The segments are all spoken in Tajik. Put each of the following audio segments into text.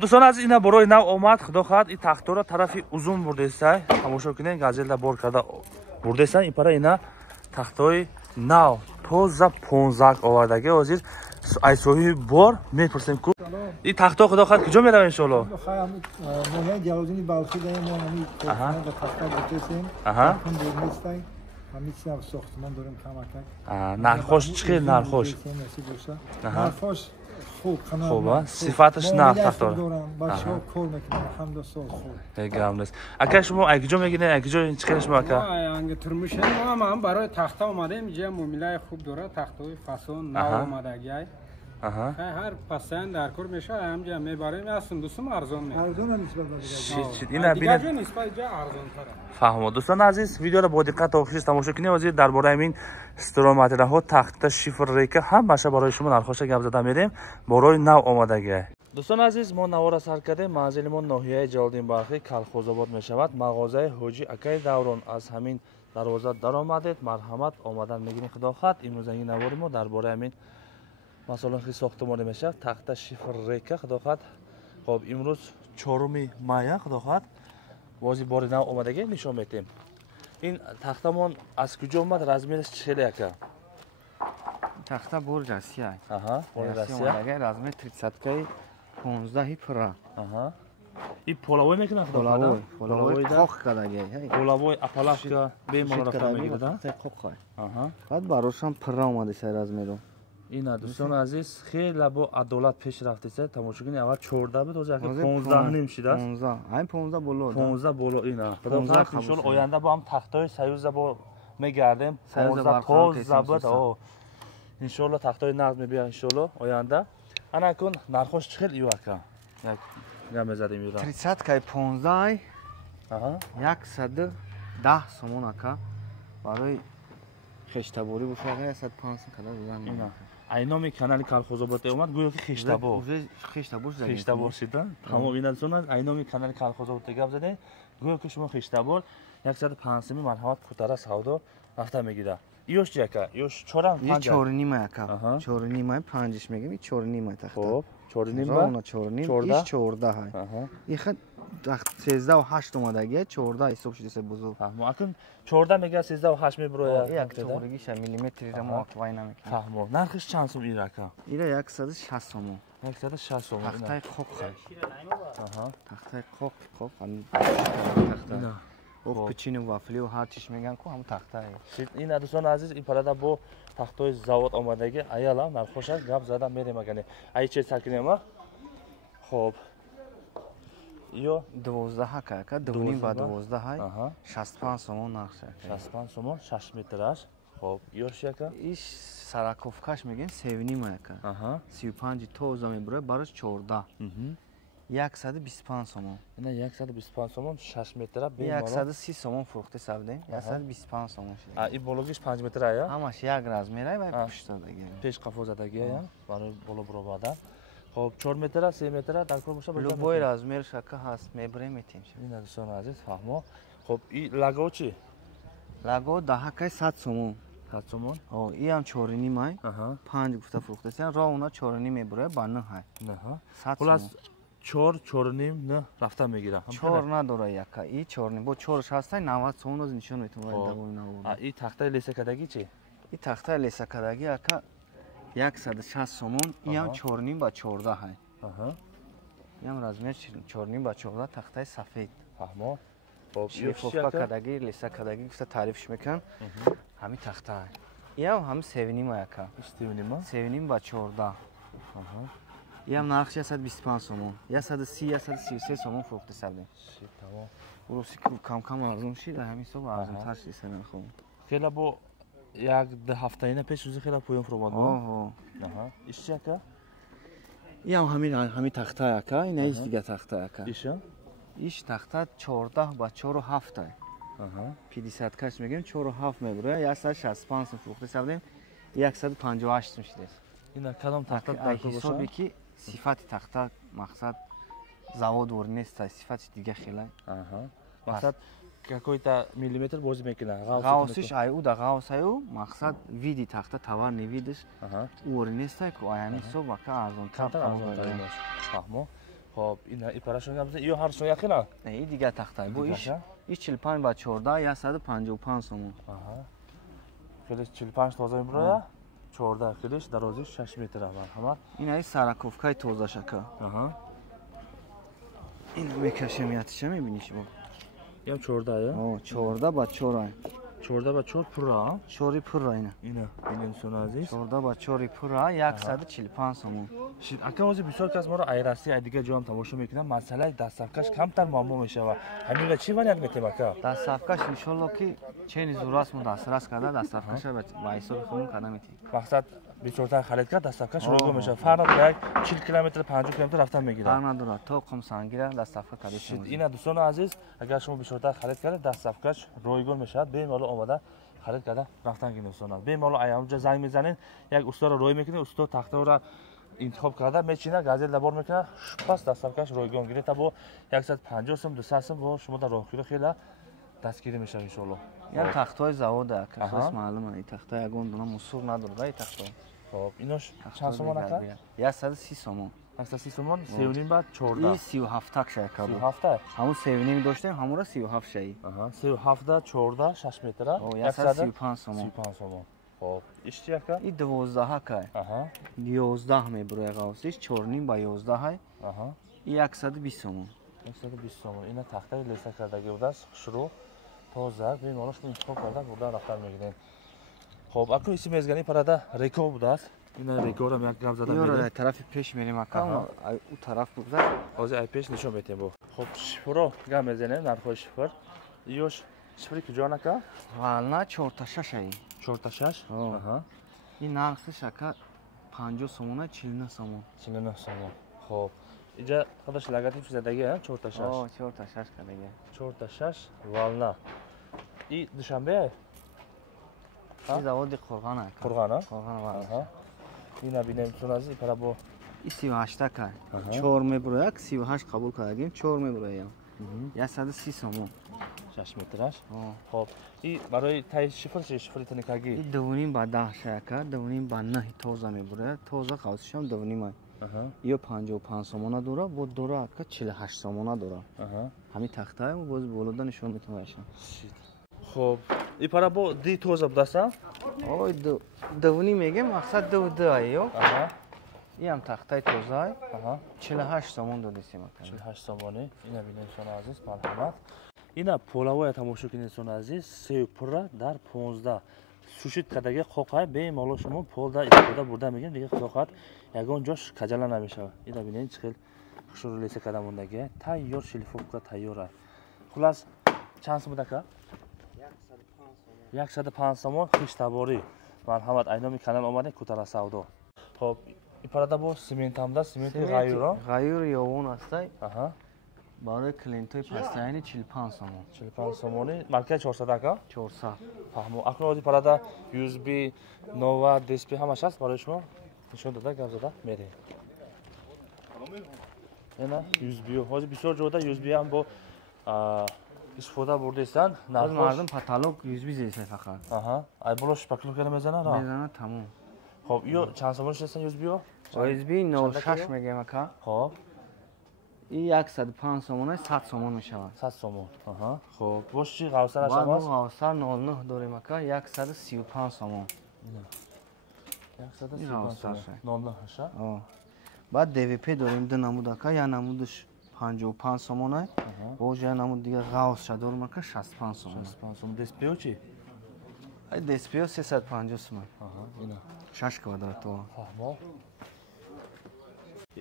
دوستان از اینا برای نو آمد خدا خواهد این تخت را طرفی uzun بردهستای تماشا کنین گازل بار کرده بردهستن این پره اینا تختای نو توزا 15 آوردگی وزیر ایسوی بار میپرسیم کو این تختا خدا خواهد کجا میره ان شاء الله موقع جوازی بالخی داریم ما همین تختا بتوسیم همیشه هم ساختمان داریم کمک نرخوش چقدر نرخوش نرخوش خوبه صفاتش نه تختار بچه‌ها کار میکنن حمد و سال خوب میگم نیست اگه شما اگه جو میگین اگه جو این چیکارش میکنه انگ ترموش ما هم برای تختا اومدیم اینجا مومیلای خوب داره تختای فسون نو اومدگی هر پسند در کار میشه همجا میبریم هستم دوستم ارزان میشه ارزان نسبت به اینا دیگه جا نسبت جا ارزان تره فهمو دوستان عزیز ویدیو را با دقت تا آخرش تماشا کنید وزیر درباره همین استروماتره ها تخت شیفر ریکه هم باشه برای شما نرخوش گپ زده میریم برای نو آمادگی دوستان عزیز ما نوارا سر کردیم منزل ما ناحیه جلالدین برخی کلخوزآباد میشود مغازه حاجی اکای دوران از همین دروازه در آمدید مرحمت آمدن میگین خدا خواهد امروز این نوار ما درباره همین مثلا خیلی ساختمان میشه تخت شیفر ریکه خدا خواهد خب امروز 4 ماه خدا خواهد بازی بار نو آمدگی نشون میدیم این تختمون از کجا اومد رزمیرش چه که تخته برج آسیا برج آسیا رزمیر 300 کی 15 پرا این پولاوی میکنه خدا پولاوی خوخ کردگی پولاوی اپالاکا به مال رفته میگیره خوخ بعد براش هم پرا اومده سر رزمیرو این دوستان عزیز خیلی با عدالت پیش رفته است تماشا کنید اول 14 بود تا 15 نیم شده است 15 همین 15 بالا 15 بالا اینا خدا ان شاء الله آینده با هم تختای سیوز با میگردیم 15 تا زبط ان شاء الله تختای نقد میبیا ان شاء الله آینده انا کن نرخوش چخل ایو اکا یک گام زدیم یورا 300 کی 15 110 سومون اکا برای خشتباری بوشه 150 کلا بزنیم айноми канали Калхозобод омад гӯё ки хештабо хештабор шида тамом ин адсон айноми канали Калхозобод гап заде гӯё ки шумо хештабор 150 марҳамат кутара савдо рафта мегида ёш ҷака ёш 4 5 4 нима яка 4 нима 5 мегим 4 нима тахта хоб 4 нима 4 нима 14 ҳай ихат 13 و 8 اومدگی 14 حساب شده بزرگ فهمو اكن 14 میگه 13 و 8 میبره یک چورگیش میلیمتری را ما وای نمیکنه فهمو نرخش چند سوم این رقم اینا 160 سوم 160 سوم تخته خوک تخته خوک تخته او پچین و وافلی و هر چیش میگن کو هم تخته این دوستان عزیز این پرده با تختای زاوت آمدگی ایالا نرخش گپ زدم میریم مگه ای چه سرکنیم خب یو 12 که دونیم با 12 های 65 سومون نقشه 65 سومون 6 مترش خب یوش یکا ایش سراکوفکاش میگن سیونی مایکا 35 تا زمین بره براش 14 125 سومون اینا 125 سومون 6 متر به 130 سومون فروخته سودیم 125 سومون شد این بالوگیش 5 متر ایا همش یک راز میره و پشت دادگی پیش قفو زدگی یا برای بالا برو بادا خب 4 متر 3 متر در کل باشه لوبوی رازمیر شکه هست میبریم میتیم این دوستان عزیز فهمو خب این لاگو چی لاگو 10 کی 100 سومون 100 سومون این هم 4 مای 5 گفته فروخته سن را اونا 4 میبره با نه های نه 100 پلاس 4 نه رفته میگیره 4 نداره یکا این 4 با 4 هست 90 سومون از نشون میتون این تخته لیسه کدگی چی این تخته لیسه کدگی یکا 160 سومون این هم 4 با 14 های این هم رزمیر 4 با 14 تخته سفید فهمو خب شیفوفکا کدگی لیسه کدگی گفته تعریفش میکن همین تخته های این هم 7 ما یکا 7 با 14 این هم نرخش 125 سومون 130 133 سومون فروخته سودیم تمام بروسی که کم کم ارزون شد همین صبح ارزون تر شد سن خوب خیلی با یک ده هفته اینه پیش روزی خیلی پویم فروماد بود ایش چه که؟ این هم همین تخته یکا این ایش دیگه تخته یکا ایش تخته 14 با 4 و 7 های 50 کش میگیم 4 و 7 میبره 165 فروخته سودیم 158 میشده این کدام تخته در کل حسابی که صفت تخته مقصد завод ور نیست صفت دیگه خیلی مقصد какой-то миллиметр бозӣ мекунад ғавсиш айу да ғавсаю мақсад види тахта тавар невидиш ур нестай ку аями соб ака арзонтар фаҳмо خب اینا ایپاراشون گفتن ایو هر سو یقینا نه این دیگه تخته بو ایش دیگه؟ این 45 با 14 155 سومون آها کلیش 45 توزه برای 14 کلیش درازیش 6 متر همه این ای سرکوفکای توزه شکا آها این میکشم یاتش میبینی شما یم 14 یا 14 با 4 14 با 4 پورا چوری پر اینا اینا ببین سون عزیز 14 با 4 پر 145 سومون شید اگه واسه بسیار کس ما رو ایرسی دیگه جام تماشا میکنن مسئله دستکش کمتر معما میشه و همین چی ولی میتیم اکا دستافکش ان شاء الله که چین زوراس مون دسترس کرده دستافکش با حساب خودمون قدم میتیم مقصد بسیارتر خرید کرد دستکش رو میشه فرق یک 40 کیلومتر 50 کیلومتر رفتن میگیره فرق نداره تا قم سنگیره دستافکش کردی شید اینا دوستان عزیز اگر شما بسیارتر خرید کرد دستکش رویگون میشه به مال اومده خرید کرده رفتن گین دوستان به مال ایامجا زنگ میزنین یک استاد رو روی میکنه استاد تخته رو انتخاب کرده میچینه گازل دبار میکنه پس دستکش رویگون گیره تا با 150 سوم 200 سوم با شما در راه خیلی دستگیری میشه ان شاء الله یا تختای زاوده که خاص معلومه این تخته یگون دونه مصور نداره این تخته خب اینوش چند سومون اکا 130 سومون 130 سومون 3.5 بعد 14 این 37 تک شای کابو 37 همون 3.5 داشتیم همون را 37 شای آها 37 14 6 متر 135 سومون 35 سومون خب ایش چی اکا این 12 که آها 11 میبره قوسش 4.5 با 11 های آها این 120 سومون 120 سومون اینا تخته لیسه کردگی بود است شروع تازه ببین مالش رو انتخاب کرده بردن رفتن میگیرین خب اکو ایسی میزگانی پرادا ریکو بود است اینا ریکو رو یک گام زدن میره در طرف پیش میریم اکا اون طرف بگذار از ای پیش نشون میتیم بو خب شفرو گام میزنه نرخ شفر یوش شفری کجا نکا والا 4 تا 6 ای 4 تا 6 آها این نرخش اکا 50 سومونه 49 سومون 49 سومون خب اینجا خودش لگاتیف زدگی ها 4 تا 6 4 تا 6 کردگی 4 تا 6 والا این دوشنبه این زواد قرغان اکا قرغان ها قرغان والا آها اینا بینیم چون از این پرا با این 38 که 4 میبره یک 38 قبول کردیم 4 میبره 130 سومون 6 مترش خب این برای تای شفر چه شفری تنکاگی این دوونیم با 10 شکر دوونیم با 9 توزه میبره توزه قوسش هم دوونیم یا 55 سومونه دوره بود دوره اکا 48 سومونه دوره همین تخته هم باز بولوده نشون میتونه باشم خب این پرا با دی توزه بدسته اوه دوونی میگه مقصد دو دایو این هم تخته توزه 48 سومون دادیسیم 48 سومونه اینا بینیم سون عزیز مرحمت اینا پولوای تماشا کنید سون عزیز سه پورا در 15 سوشید کداگه خوقای به مال شما پول دا استفاده برده میگن دیگه خوقات یگان جاش کجلا نمیشه اینا ببینید چقدر شروع لیسه کردم موندگه تایور شلیفوکا تایورا خلاص چند سوم دکا 105 سومون خوش تباری مرحمت اینامی کانال اومده کوتاه سودو خب این پرادا با سیمنت هم دست سیمنت غیورا غیور یا اون هستی آها برای کلینتوی پستاینی 45 سومون 45 سومونی مارکه 400 کا 400 فهمو اکنون پرادا USB نووا دیسپلی همش هست برای شما نشون داده گام زده میره اینا USB هاز بسیار جودا USB هم با استفاده بردستان از مردم پاتالوگ USB زیسه فقط آها ای بلوش پاکلو کنه میزنه را میزنه تموم خب ایو چند سومونش هستن USB ها USB 96 میگه مکا خب این 105 سومونه 100 سومون میشه 100 سومون آها خب باش چی قوسرش بعد هست قوسر 99 داریم مکا 135 سومون 135 سومون 99 هست بعد DVP داریم دو نمود اکا یا نمودش 55 سومونه با جای نمود دیگه غوث شد داریم اکا 65 سومونه 65 سومون دیسپلیو چی این دیسپلیو 350 سومون آها اینا 6 کوادرات تو فهمو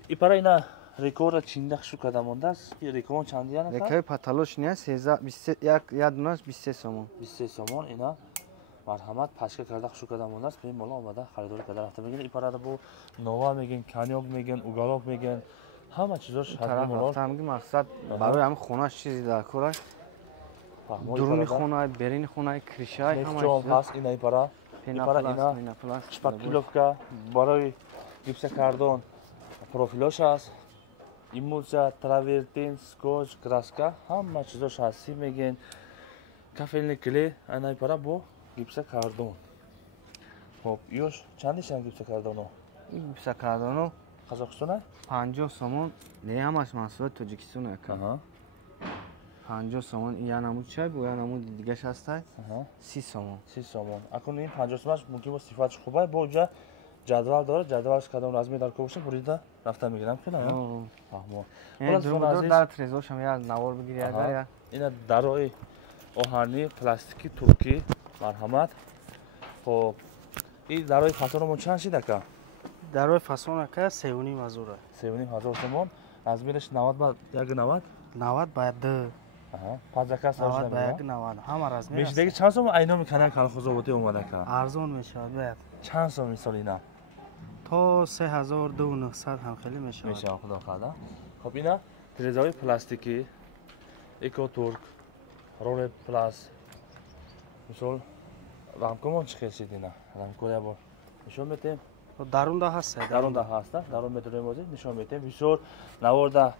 ای برای اینا ریکورد چند شو کده مونده است این ریکورد چندی هست ریکای پاتالوش نه 13 یک دونه 23 سومون 23 سومون اینا مرحمت پشکه کرده شو کده مونده است به مولا اومده خریدار کرده رفته میگن این پرده بو نووا میگن کانیوگ میگن اوگالوگ میگن همه چیزاش طرف رفتم میگم مقصد برای همه خونه‌اش چیزی در کورش درون خونه برین خونه کریشای همه چیز هست اینا پرا اینا شپاکیلوفکا برای گیپس کاردون پروفیلش هست ایموزا تراورتین سکوچ کراسکا همه چیزاش هستی میگن کافلنی کلی اینا پرا بو گیپس کاردون خب یوش چندیش گیپس کاردونو گیپس کاردونو Qozog'iston? 50 somon. Ne hamash mahsulot Tojikiston aka. Aha. 50 somon yanamud chay, bu yanamud digash hastay. Aha. 30 somon. 30 somon. Акун ин 50 сомон мумкин бо сифатш хубай, бо ҷа ҷадвал дорад, ҷадвалш кадом разми дар кӯбуша бурида рафта мегирам хела, я? Фаҳмо. Ин дар трезошам я навор бигири агар я. Ина дарои оҳани, пластики, турки, марҳамат. Хоб. Ин дарои фасонамон чанд шид ака? дарои фасон ака 3.5 азура. 3.5 сомон. Размериш 90 ба 190? 90 ба 2. Аҳа. Пазака савж 90 ба намегирам. 190. Ҳама размер. Мешидаги чанд сом айноми канал колхозовоти омад ака? арзон мешавад баят. Чанд сом мисол ина? То 3900 ҳам хеле мешавад. Мешавад худо хада. Хоб ина трезаи пластики, экотурк, роле пласт. Мисол рамкомон чӣ хел шид ина? Рамко я бор нишон метем. дарунда ҳаст. Дарунда ҳаста. Дарун метонем озид нишон метем. Бисёр наворда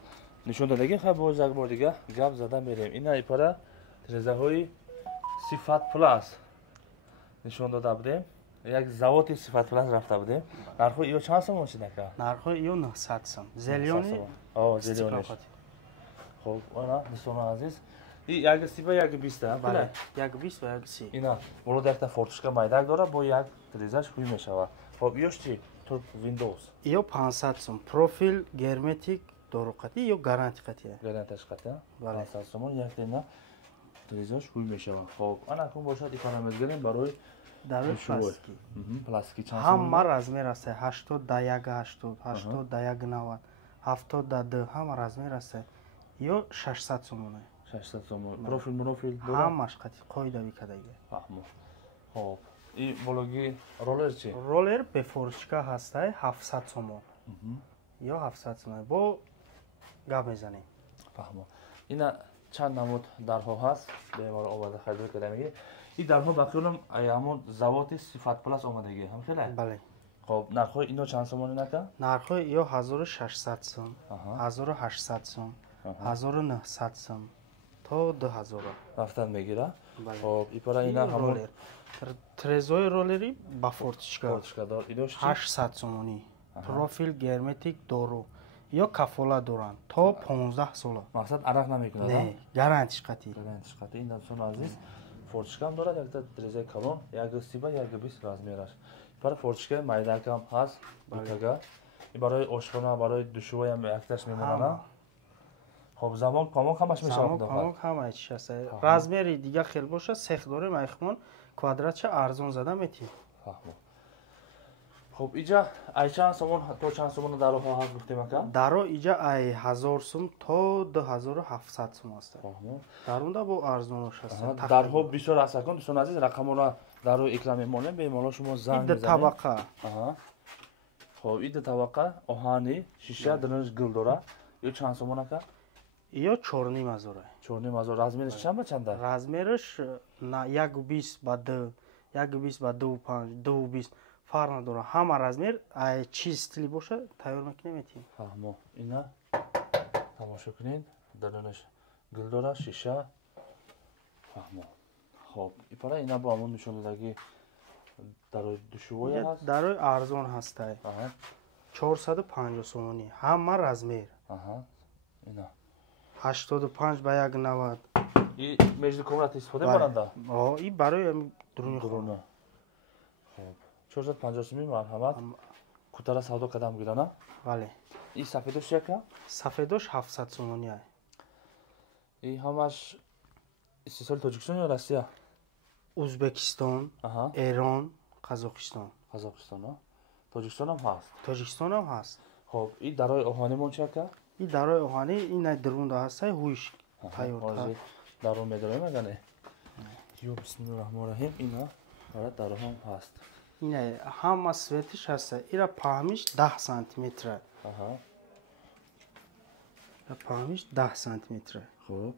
нишон додагим хай боз як бор дига гап зада мерем. Ина ипара трезаҳои Сифат плас нишон дода будем. Як заводи Сифат плас рафта будем. Нархои ё чанд сомон шид ака? Нархои ё 900 сом. Зелёни. Зелёниш. Хоб, ана дӯстон азиз. И як сиба як 20, бале. Як 20 ва як 30. Ина болода якта фортушка майдак дора, бо як трезаш ҳуй мешава. Хоб, ёш чи? Турк Windows. Ё 500 сом. Профил герметик доруқати ё гарантиқати. Гарантияш қати? Бале. 500 сомон як тена трезаш ҳуй мешава. Хоб, ана кун бошад ифара мезгирем барои дарои пластики. Пластики чанд сомон? ҳама размер аст. 80 да 180, 80 да 190, 70 да 2, ҳама размер аст. ё 600 сомон. 600 сомон. Профил дора? ҳамаш қати қоидави кадаги. Фаҳмо. Хоб. И бологи ролер чи? Ролер бе форчка ҳаст 700 сомон. ё 700 сомон. Бо гап мезанем. Фаҳмо. Ина чанд намуд дарҳо ҳаст? Бемор омада харидор кардамиги. И дарҳо ба хелам ҳамон заводи Сифат плас омадаги ҳам хеле? Бале. Хоб, нархои ино чанд сомон инака? Нархои ё 1600 сом, 1800 сом, 1900 сом то 2000. Рафтан мегира? Бале. Хоб, ипара ина ҳамон ролер. Трезои ролери ба фортичка. фортушка дор. Идош чи? 800 сомони. Профил герметик дору. ё кафола доранд то 15 сола. Мақсад арақ намекунад? Не, гарантиш қати. Гарантиш қати. Ин дӯстон азиз, фортушка ҳам дорад, якта трезаи калон, 1.30 ба 1.20 размераш. Ипара фортушка майдакам ҳаст, бутага. И барои ошхона, барои душува ҳам якташ мемонад. Хоб, замон памок ҳамаш мешавад дохад. Памок ҳама чиш аст. Размери дига хел боша, сех дорем айхмон квадратча арзон зада метӣ. Фаҳмо. Хоб, иҷа ай чанд сомон то чанд сомон дароҳо ҳаст гуфтем ака? Даро иҷа ай 1000 сом то 2700 сом аст. Фаҳмо. Дарунда бо арзонош аст. Дарҳо бисёр аст акун, дӯстон азиз, рақаморо дарои экран мемонем, бемало шумо занг ида мезанед. табақа. Хоб, ида табақа оҳани шиша динаш гил дора. Ё чанд сомон ака? ё 4.5 азора. 4.5 азор. Размериш чанд ба чанда? Размериш на 1.20 ба 2, 1.20 ба 2.5, 2.20 фарқ надора. Ҳама размер ай чи стили боша тайёр мекунем метим. Фаҳмо. Ина тамошо кунед. Дарунаш гил дора, шиша. Фаҳмо. Хоб, ипара ина бо ҳамон нишон додаги дарои душувоя ҳаст? Дарои арзон ҳаст. 450 сомони. Ҳама размер. Ина 85 ба 190. И между комнат истифода баранда? И барои дуруни хона. Хоб. 450 сомон марҳамат. Кутара савдо кадам гирана? Бале. И сафедош яка? Сафедош 700 сомони. И ҳамаш истисоли Тоҷикистон ё Россия? Узбекистон, Эрон, Қазоқистон. Қазоқистон, Тоҷикистон ҳам ҳаст. Тоҷикистон ҳам ҳаст. Хоб, и дарои оҳанимон чӣ ака? И дарои оҳани ин дурунда ҳаст, ҳуйш тайёр. Ҳозир даро медорем агане. Ё бисмиллаҳир-раҳмонир-раҳим. Ина бара даро ҳам ҳаст. Ина ҳама светиш ҳаст. Ира паҳмиш 10 сантиметр. Ира паҳмиш 10 сантиметр. Хоб.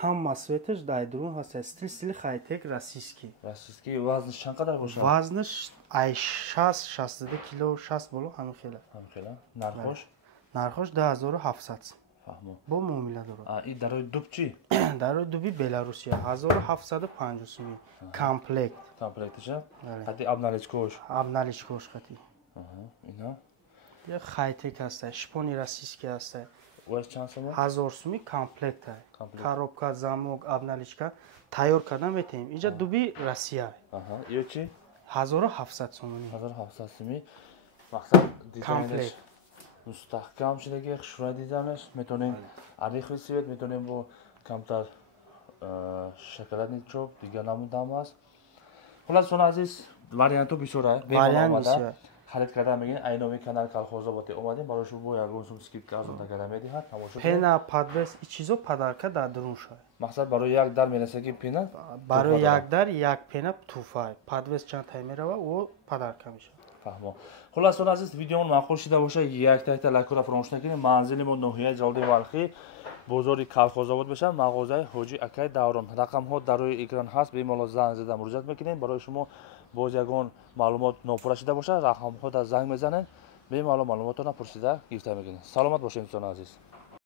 ҳама светиш дай дурун ҳаст. Стили хайтек российский. Российский вазниш чанд қадар бошад? Вазниш ай 60-62 кило, 60 боло ҳамин хела. Ҳамин хела. Нархош? Нархош 2700. Фаҳмо. Бо муомила дорад. И дарои дуб чӣ? Дарои дуби Беларусия 1750 сомон. Комплект. Комплектиша? Қати абналичкош. Абналичкош қати. Ина یه خایتک هست شپونی راسیسکی هست وش چند سوم 1000 سومی کامپلکت های کامپلکت. коробка замок обналичка тайёр карда метем инҷа дуби россия аҳа ё чи 1700 сомони 1700 сомӣ мақсад дизайнаш комплект мустаҳкам шудаги хушрӯй дизайнаш метонем арихи свет метонем бо камтар шоколадный чоп дигар намудам аст хулас дӯстон азиз варианту бисёр аст вариант бисёр харид карда мегин айноми канал колхозоботе омадем барои шумо бо ягон сум скидка азонда карда медиҳад тамошо пена подвес и чизо подарка дар дурун шуд мақсад барои як дар менасаги пена барои як дар як пена туфа подвес чанд тай мерава о подарка мешавад фаҳмо хулас дӯстон азиз видеомон маъқул шуда боша як тайта лайкора фаромӯш накунед манзилимон ноҳияи ҷалоли валхӣ бозори колхозобод мешавад мағозаи ҳоҷи акай даврон рақамҳо дар рӯи экран ҳаст бемалол занг зада муроҷиат мекунед барои шумо боз ягон маълумот нопура шуда бошад рақамҳо дар занг мезанед бемалол маълумотро пурсида гирифта мегиред саломат бошед дӯстон азиз